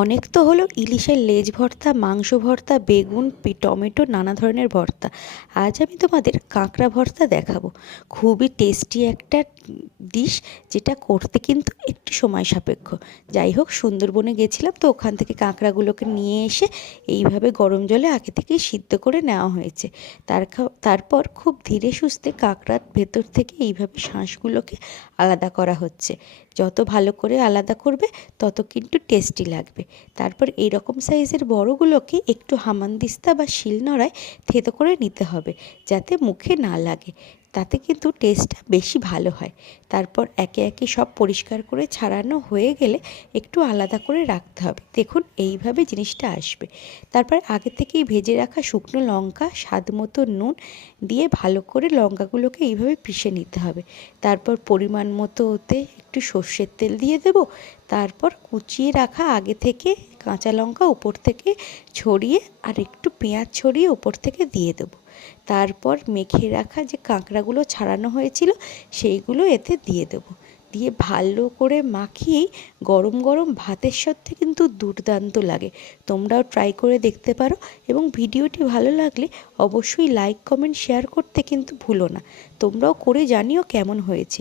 অনেক তো হলো ইলিশের লেজ ভর্তা, মাংস ভর্তা, বেগুন, টমেটো, নানা ধরনের ভর্তা। আজ আমি তোমাদের কাঁকড়া ভর্তা দেখাবো। খুবই টেস্টি একটা ডিশ, যেটা করতে কিন্তু একটু সময় সাপেক্ষ। যাই হোক, সুন্দরবনে গেছিলাম তো ওখান থেকে কাঁকড়াগুলোকে নিয়ে এসে এইভাবে গরম জলে আগে থেকেই সিদ্ধ করে নেওয়া হয়েছে। তারপর খুব ধীরে সুস্থে কাঁকড়ার ভেতর থেকে এইভাবে শাঁসগুলোকে আলাদা করা হচ্ছে। যত ভালো করে আলাদা করবে তত কিন্তু টেস্টি লাগবে। তারপর এই রকম সাইজের বড়গুলোকে একটু হামানদিস্তা বা শিলনোড়ায় থেতো করে নিতে হবে, যাতে মুখে না লাগে। তাতে কিন্তু টেস্টটা বেশি ভালো হয়। তারপর একে একে সব পরিষ্কার করে ছাড়ানো হয়ে গেলে একটু আলাদা করে রাখতে হবে। দেখুন, এইভাবে জিনিসটা আসবে। তারপর আগে থেকেই ভেজে রাখা শুকনো লঙ্কা, স্বাদ মতো নুন দিয়ে ভালো করে লঙ্কাগুলোকে এইভাবে পিষে নিতে হবে। তারপর পরিমাণ মতো ওতে একটু সর্ষের তেল দিয়ে দেব। তারপর কুচিয়ে রাখা আগে থেকে কাঁচা লঙ্কা উপর থেকে ছড়িয়ে আর একটু পেঁয়াজ ছড়িয়ে উপর থেকে দিয়ে দেবো। তারপর মেখে রাখা যে কাঁকড়াগুলো ছাড়ানো হয়েছিল সেইগুলো এতে দিয়ে দেবো। দিয়ে ভালো করে মাখিয়েই গরম গরম ভাতের সাথে কিন্তু দুর্দান্ত লাগে। তোমরাও ট্রাই করে দেখতে পারো, এবং ভিডিওটি ভালো লাগলে অবশ্যই লাইক, কমেন্ট, শেয়ার করতে কিন্তু ভুলো না। তোমরাও করে জানিও কেমন হয়েছে।